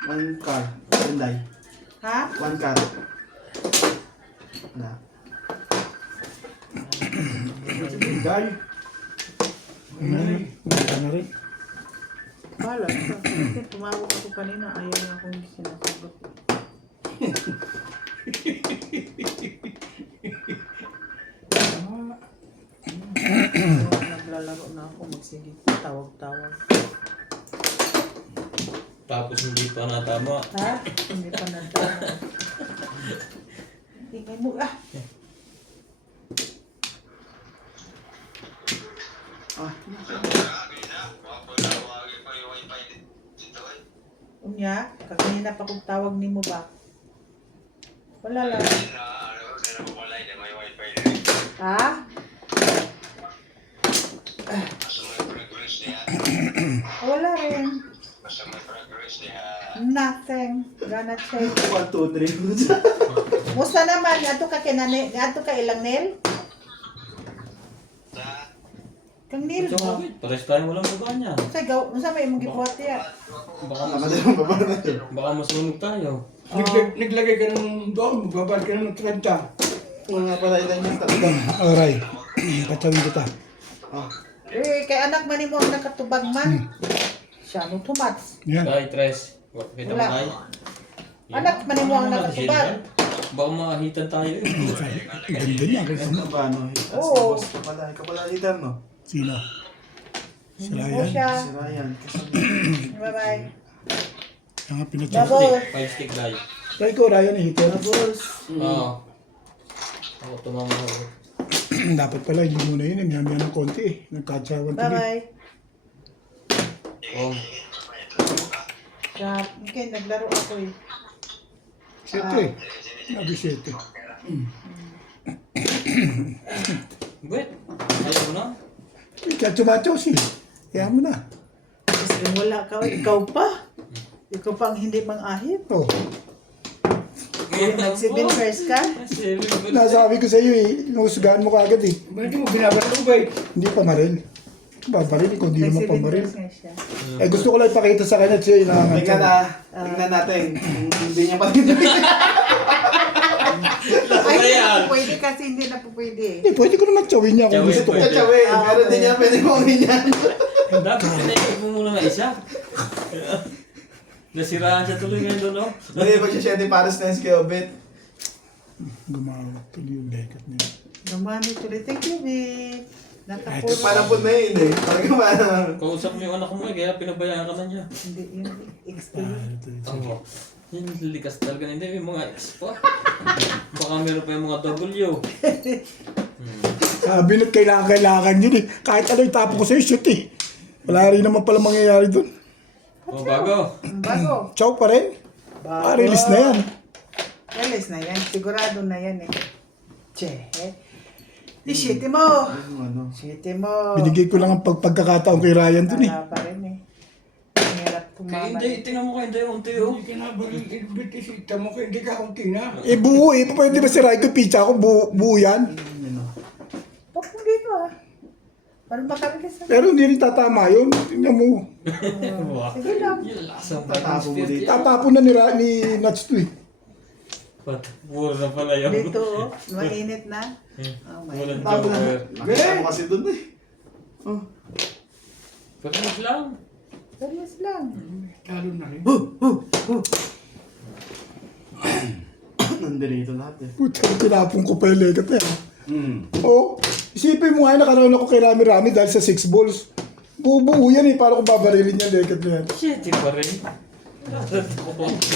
One car. Hyundai. Ha? One car. Na. Dahil. Wala na rin. Wala. Kasi tumawag ako kanina. Ayaw niya akong sinasagot. Naglalaro na ako. Magsige. Tawag-tawag. Tapos hindi pa natama. Ha? Hindi pa nagtawag. Tingnan mo. Ah! Unya, kakanina pa kong tawag ni mo ba? Wala lang. Ha? Wala rin. Nothing. Gonna change. 1, 2, 3. Musta naman? Ato ka kinani? Ato ka ilang nail? Kang nail So, mo? pares tayo walang baba niya. Unsa may imong gibuhat ya? Baka masunog tayo. Naglagay ka ng doon, magbabal ka ng 30. Mga pala ilan yung tatlo. Aray. Katawin kita. Eh, kay anak man mo ang nakatubag man. Siya no tumats. Yan. Tay, tres. Kita mo Wala. tayo. Anak man mo ang nakatubag. Baka makahitan tayo eh. Ganda niya. Ano ba, no? Oo. Ikaw pala leader, no? Sino? Sila Oo yan. siya. Si Ryan. Bye-bye. Kaya nga pinatsak. Double. 5 stick tayo. Kaya ko, Ryan, hitter. Oo. Ako tumama ako. Dapat pala, hindi muna yun. Miyamiya ng konti eh. Nagkatsawan tuloy. Bye-bye. Oh. Okay, naglaro ako eh. 7 eh. Nabi 7. Wait. Ayaw mo na? Kaya chumacho si. Kaya mo na. Kasi wala ka, ikaw pa. Ikaw pa ang hindi mang-ahit. Oh. Nag-7 first ka? Nasabi ko sa iyo eh. Inusugaan mo kagad eh. Bakit mo binabaril ba eh? Hindi pa maril. Babaril eh, kung di naman pa Nag-7 maril. first nga siya. Eh gusto ko lang ipakita sa kanya siya yung Tingnan na. Tingnan natin. Hindi niya pa tinuloy. Ay, hindi Ayan. na po pwede kasi hindi na po pwede. Eh, pwede ko naman tsawin niya kung Tsawin, gusto ko. pwede. Chawin. Pero hindi niya pwede mawin yan. Dapat pinaikot mo muna na isa. Nasiraan siya tuloy ngayon doon, no? Hindi ba siya 7 pares na yung skill-bit? Gumawag tuloy yung lekat niya. Dumami tuloy. Thank you, babe. Nakapuro. Parang po na yun eh. Parang parang. Kausap mo yung anak mo eh, kaya pinabayaan ka na niya. Hindi, yun. Extra. Oo. Yung likas talaga. Hindi, may mga X pa. Baka meron pa yung mga W. Sabi na kailangan yun eh. Kahit ano itapo ko sa'yo, shoot eh. Wala rin naman pala mangyayari dun. O, bago. Bago. Chow pa rin. Release na yan. Release na yan. Sigurado na yan eh. Che. Di, shitty mo. Ano? Shitty mo. Binigay ko lang ang pagkakataon kay Ryan dun eh. Wala pa rin eh. Ang hirap Kaya tumama. hindi, tingnan mo kayo, hindi, unti oh. Hindi ka na baril, ilbit isita mo kayo, hindi ka kunti na. Eh buo eh. Pwede ba si Ryan pizza ako? Buo yan. Pag mo dito ah. Parang makarilis na. Pero hindi rin tatama yun. Tingnan mo. Sige lang. Yung lasang Tatapo mo dito. Tatapon na ni Nuts to eh. Puro na pala yung... Dito oh. Mainit na. Oh my Walang God. joker. Nakita mo kasi dun eh. Pagkas lang. Serious lang. Talo na rin. Nandito lahat eh. Puta, tinapon ko pa yung lekat na yan. Oh, isipin mo nga nakaraon ako kay Rami dahil sa 6 balls. Buo yan eh. Paano ko babarilin yung lekat na yan? Shit, yung pa rin.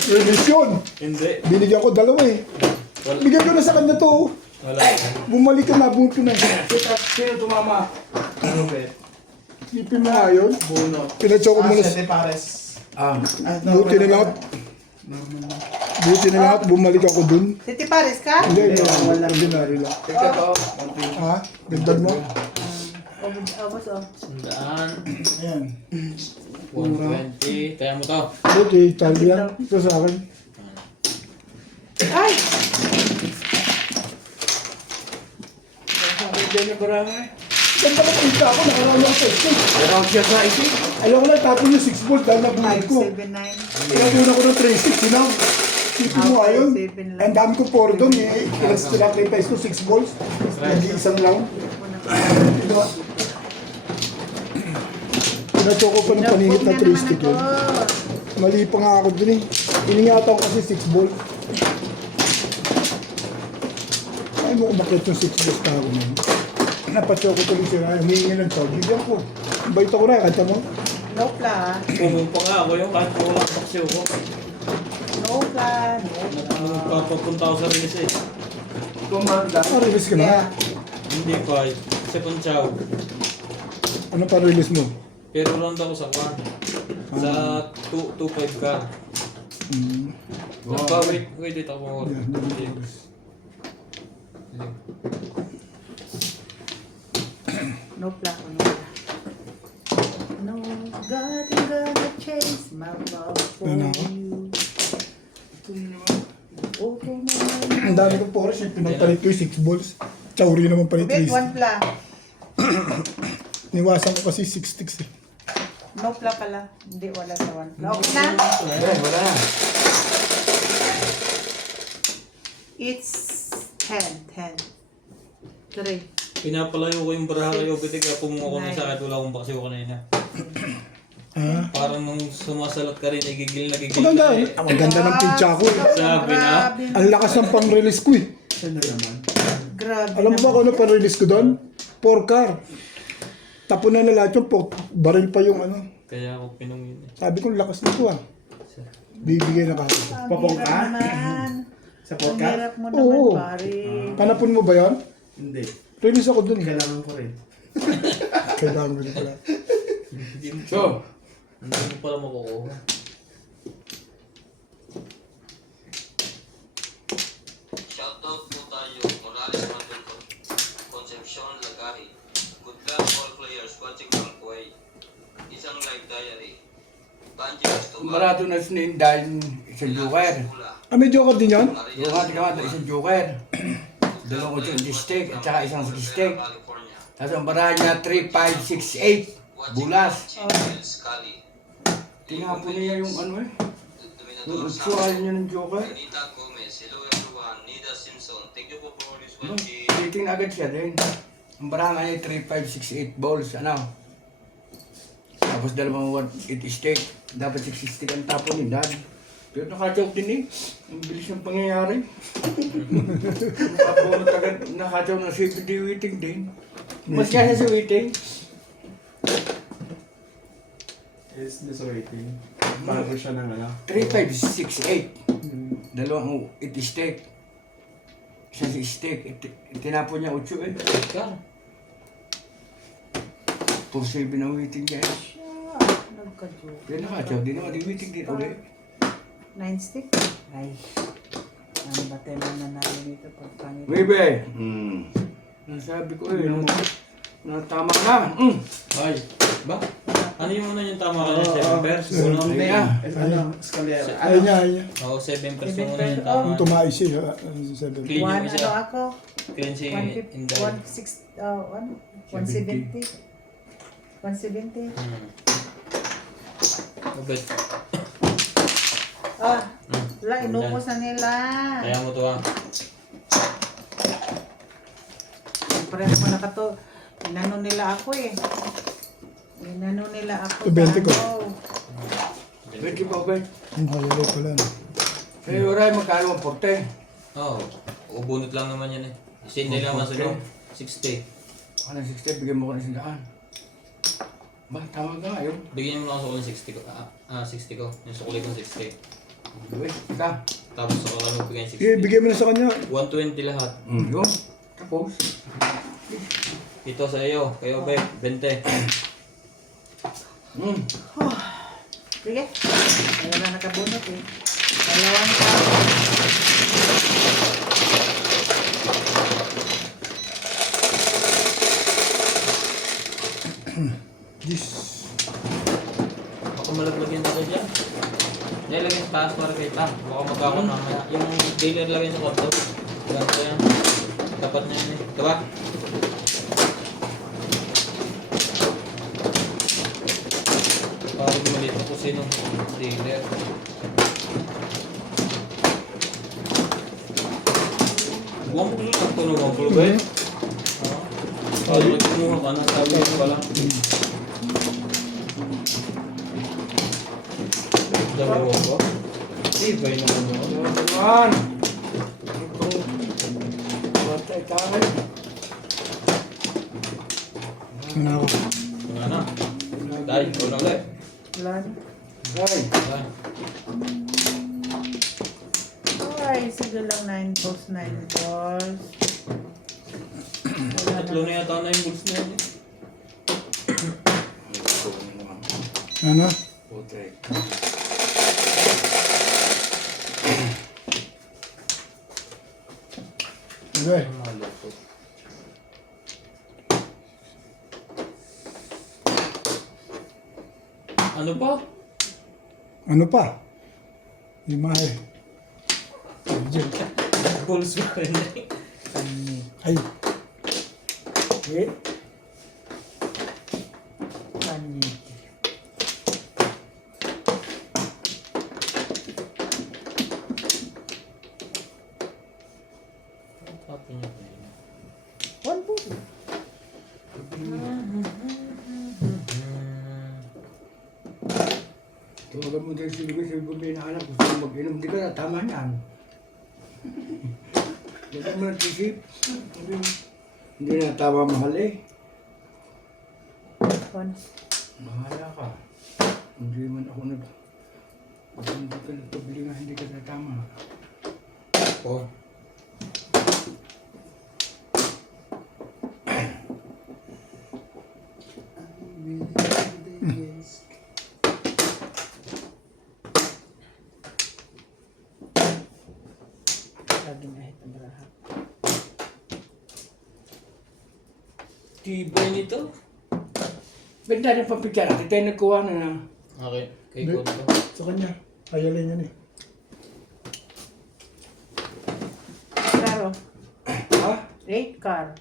Release yun. Hindi. Binigyan ko 2 eh. Bigyan ko na sa kanya to. Wala. Bumalik ka na, bunto na. Sino tumama? Ano bet? Isipin mo nga yun. Buno. Pinacho ko muna. 7 pares. Buti na lang. Buti na lang at bumalik ako dun. Titi Paris ka? Hindi, ordinary lang. Tignan ko. Ha? Dagdag mo? Obos oh. Sandaan. Ayan. 120. Kaya mo to. Buti, Charlie yan. Ito sa akin. Ay! Diyan yung barangay. Ganda na pinta ako, nakaraan ako sa stage. Meron siya sa isip. Ayaw ko lang tapon yung 6 balls dahil nabunod ko. 579. Pinaguna ko ng 3-6, you know? Sipin mo ayun. 7 lang. Ang dami ko for doon eh. Sinakrifice ko 6 balls. Nag-iisang lang. Diba? Pinatsoko pa ng paningit na 3 stick yun. Mali pa nga ako dun eh. Iningatan ko kasi 6 balls. Ay mo kumakit yung 6 balls ka ako ngayon. Napatsoko ko rin siya. Humingi ng tawag. Bigyan ko. Bait ako na. Kanta mo. No plan. Pumumpa nga ako yung kahit walang paksiw ko. No plan. Papunta ako sa release eh. Kumanda. Release ka na. Yeah. Hindi pa eh. Second chow. Ano pa release mo? Pero round ako sa kwan. Sa 2.5 ka. Wait ako. Yeah, No plan. No, God is gonna chase my love for Ano? you. Okay Ang dami kong force eh. Pinagpalit ko yung 6 balls. Chowri naman palit Bet 3 one pla. Niwasan ko kasi 6 sticks eh. No pla pala. Hindi, wala sa one pla. Okay na? Wala na. It's 10. 3. Pinapalayo ko yung baraha kayo. Bitig kaya pumunga ko na sa akin. Wala akong paksiw kanina. Ah. Parang nung sumasalat ka rin, gigil na gigil Ang ganda, ka eh. ang ganda ng pincha ko eh. Sabi na. Grabe. Ang lakas ng pang-release ko eh. Ano naman? Grabe. Alam mo ba kung ano pang-release ko doon? 4 car. Tapunan na lahat yung baril pa yung ano. Kaya ako pinungin eh. Sabi ko, lakas nito ah. Bibigay na kasi. Ang Papong hirap ka? naman. Sa Ang podcast? hirap mo Oo. naman, pare. Panapon mo ba yan? Hindi. Release ako doon. Kailangan ko rin. Kailangan ko na pala. So, Hindi mo pala makukuha. Shoutout po tayo, Morales Matunton, Concepcion Lagahi. Good luck all players watching from Kuwait. Isang live diary. Banji Cristobal. marato na sinindahin isang joker. Ah, may joker din yan? Yung kamata isang joker. Dalawang 8 steak at saka isang 6 steak. California. Tapos ang barahan niya 3, 5, 6, 8. Bulas. Scully. Tinapon niya yung ano eh. Yung Dominador utsuhan niya ng joker. Anita Gomez. Hello everyone. Nida Simpson. Thank you po for always No, watching. titing agad siya din. Ang barahan niya 3, 5, 6, 8 balls. Ano? Tapos dalawang 8 steak. Dapat 6 steak ang tapon ni Dad. Pero nakachoke din eh. Ang bilis ng pangyayari. Nakabunot agad, nakachoke na si Pidi Waiting din. Mas kaya si Waiting. Is this waiting? Bago siya ng ano? 3, 5, 6, 8. Dalawang 8 steak. Isang 6 steak. Tinapon niya 8 eh. Ikaw. 4-7 ang Waiting guys. Nagka-joke. Pero nakachoke din naman. Di Waiting din ulit. 9 stick? Ay. Ano ba tayo mananalo dito pag pangit? Bebe! Nasabi ko eh. Natama na. Ay. Ba? Ano yung una yung tama ka niya? 7 pairs? Uno? Hindi ah. Ano? Escalera. Ayun niya, ayun niya. Oo, 7 pairs yung una 7 yung pairs. tama. Kung tumais siya, 7. Clean yung Ano isa. ako? Clean si 150, Inday. 170. 170. Mabait. Ah, wala, inubos na nila. Kaya mo to ah. Siyempre naman nakato. Inano nila ako eh. Inano nila ako. 20 ko. ano. Pwede ba ba? Ang hayalo pala. No? Kaya oray magkano ang porte? Oo. Ubunot lang naman yan eh. Sindi lang nasa loob. 60. Ako ng 60, bigyan mo ko ng 100. Ba, tama ka nga yun. Bigyan mo lang ako ng 60 ko. 60 ko. Yung sukuli kong 60. Luwes, ika. Tapos ako lang magbigay ng 60. Sige, bigyan mo na sa kanya. 120 lahat. Yun. Tapos. Ito sa iyo. Kayo ba? 20. Sige. Ayaw na nakabunot eh. Dalawang tao. Yes. Baka malaglagyan dito dyan. Nilagyan sa taas para kay Tam. Baka magkakaroon mamaya. Yung dealer lagyan sa kwarto. Ganito yan. Dapat niya yun eh. Diba? dito kung sinong dealer. Buwan mo lang ito naman po ba? Ay, kumuha ka na. Sabi ko pala. Dalawa ba? Ibay naman yun. Naman! Itong batay tayo. Ano ako? Wala na. Dahil, wala ulit. Wala na. Ay! Wala. Ay, sige lang 9 balls, 9 balls. Wala Tatlo na. na yata na yung bulls na yun. Ano? Putre. Okay. Maloko. Ano pa? Ano pa? Imahe. Diyan. Bulls pa rin. Ay, Eh? Pani. One ball. Tuwagan mo din si Luis, si Bumbi na anak, gusto mo mag-inom. Hindi ka na, tama yan. Hindi mo nag-isip. Hindi na tama mahal eh. One. Bahala ka. Hindi man ako nag... Pag hindi ka nagpabili nga, hindi ka na tama. Oh. Lagi na hit ang baraha. Tibay nito. Benda rin pampikyan natin, tayo nagkuha na na. Okay. Kay Hindi. Gonto. sa kanya. Ayalin yan eh. Claro. Ha? 8 car.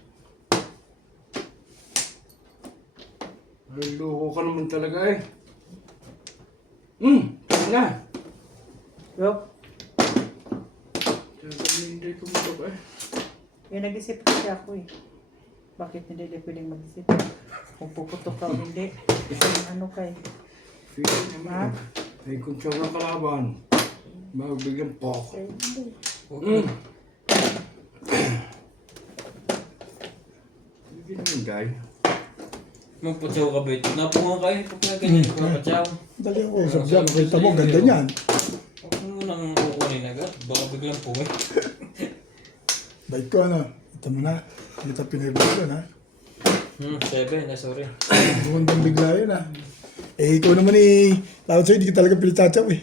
Ay, loko ka naman talaga eh. Na. Look. Talaga hindi ko mo eh. Eh, nag-isip kasi ako eh. Bakit hindi din pwedeng mag-isip? Kung puputok ka o hindi. Ano kay? Sige naman. Ay, kung siya ng kalaban. Magbigyan po ako. Sige naman, guy. Magpatsaw ka ba ito? Napungan kayo. Pag na ganyan, magpapatsaw. Dali ako. Sabi ko, kita mo, ganda niyan. Huwag mo nang kukunin agad. Baka biglang puwi. Bait ko ano. Ito mo na. Kita pinibig ko na. 7. Sorry. Bukandang bigla yun ah. Eh, ikaw naman eh. Tawad sa'yo, hindi ka talaga pilitatsaw eh.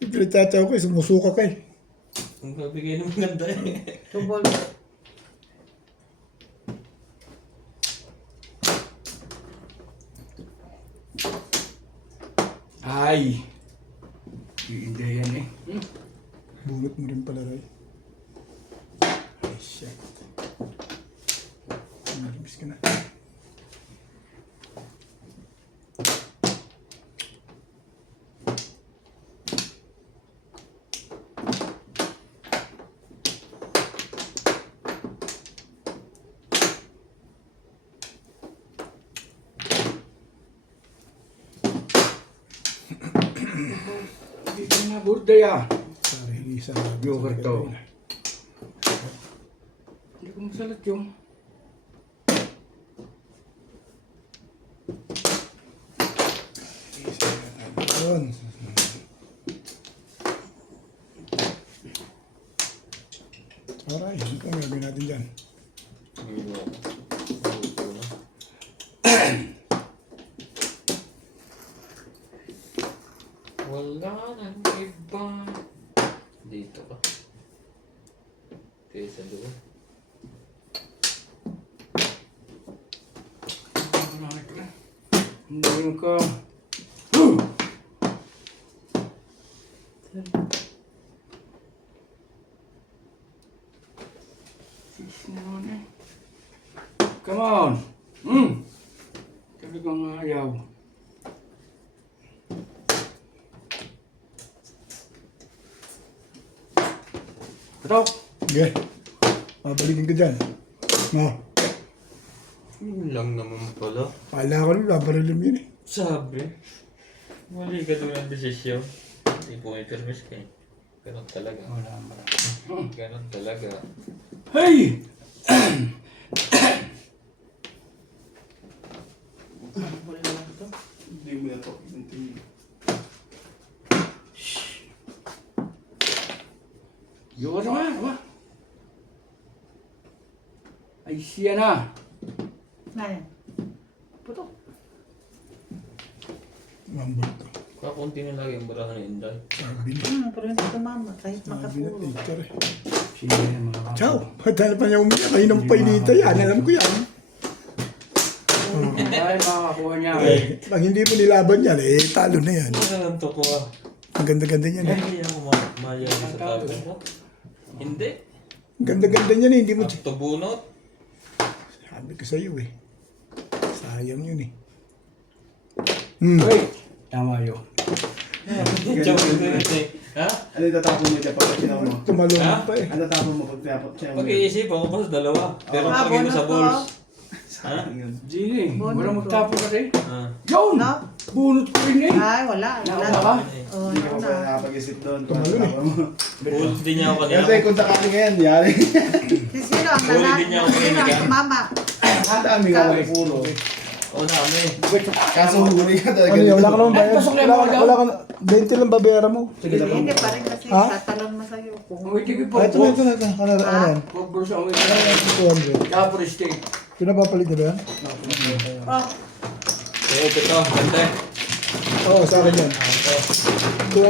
Yung pilitatsaw ko eh, sumusuka ka eh. Kung babigay ng maganda eh. 2 balls. Ay! Hindi yan eh. Bunot mo rin pala, Ray. Ay, shit. Nalibis ka na. Hindi ka na burday ah. Sorry, isa. Joker to. Hindi ko masalat yung... Yun. Alright, ano kung gagawin natin dyan? Wala nang iba. Dito ka. Kaya sa doon. Hindi ka... Sis naman eh. Come on! Talagang ayaw. Patok. Okay. Babalikin ka dyan. No. Yun lang naman pala. Pala ko lang, babarilin mo yun eh. Sabi. Mali ka doon ang desisyon. Hindi po may permis kayo. Ganon talaga. Ganon talaga. Hey! Wala lang to. Hindi mo na to. Continue. Yung ano nga? Ay, siya na. Ngayon. Putok. Mambol ko. Kakunti na lagi ang barahan ng Inday. Sabi na. Pero hindi tumama kahit Sabi na, makapuro. teacher eh. Sino yan mga kapatid? Ciao! Matala pa niya umiyak. Kayo ng painita yan. Alam ko yan. Ay, makakakuha niya. Pag hindi mo nilaban yan, eh, talo na yan. Ano lang to ko ah. Ang ganda-ganda niyan eh. Hindi ako mayari sa tabi mo. Hindi. Ang ganda-ganda niyan eh. Hindi mo... At tubunot. Sabi ko sa'yo eh. Sayang yun eh. Hmm. Wait! Tama yun. Joke yun eh. Ha? Ano yung tatapon mo dyan pag sinaw mo? Tumalong Ha? pa eh. Ano tatapon mo pag pinapot siya mo? Pag-iisip ako pa sa dalawa. Pero Ah, pag mo sa bonus balls. ko. Ha? Gini, Bonus wala ko. magtapo ka rin. Ah. Yun! No? Bunot ko rin eh. Ay, wala. Wala Wala. ka? Oh, Hindi ka pa ano pala na. nakapag-isip doon. Tumalon eh. Bull din niya ako kanina. Kasi kung sakali ngayon, yari. Si sino ang Huli nanalo? din niya ako Sino ang kinigan. tumama? Ang dami nga ng puro. Oo dami. Kaso huli ka talaga. Ano yun? Wala ka naman bayad? Pasok na yung Wala mga ka, wala ka, 20 lang babayaran mo. Sige, tapos. Hindi pa rin kasi Ha? tatalon mo sa'yo. Kung Uy, tigil po. Ito na, ito na, ito na. Ano yan? Pag-bro sa uwi. 200. Kapor steak. Pinapapalit na ba yan? oh, Eh, ito. Ganda. Oo, sa akin yan. Ito.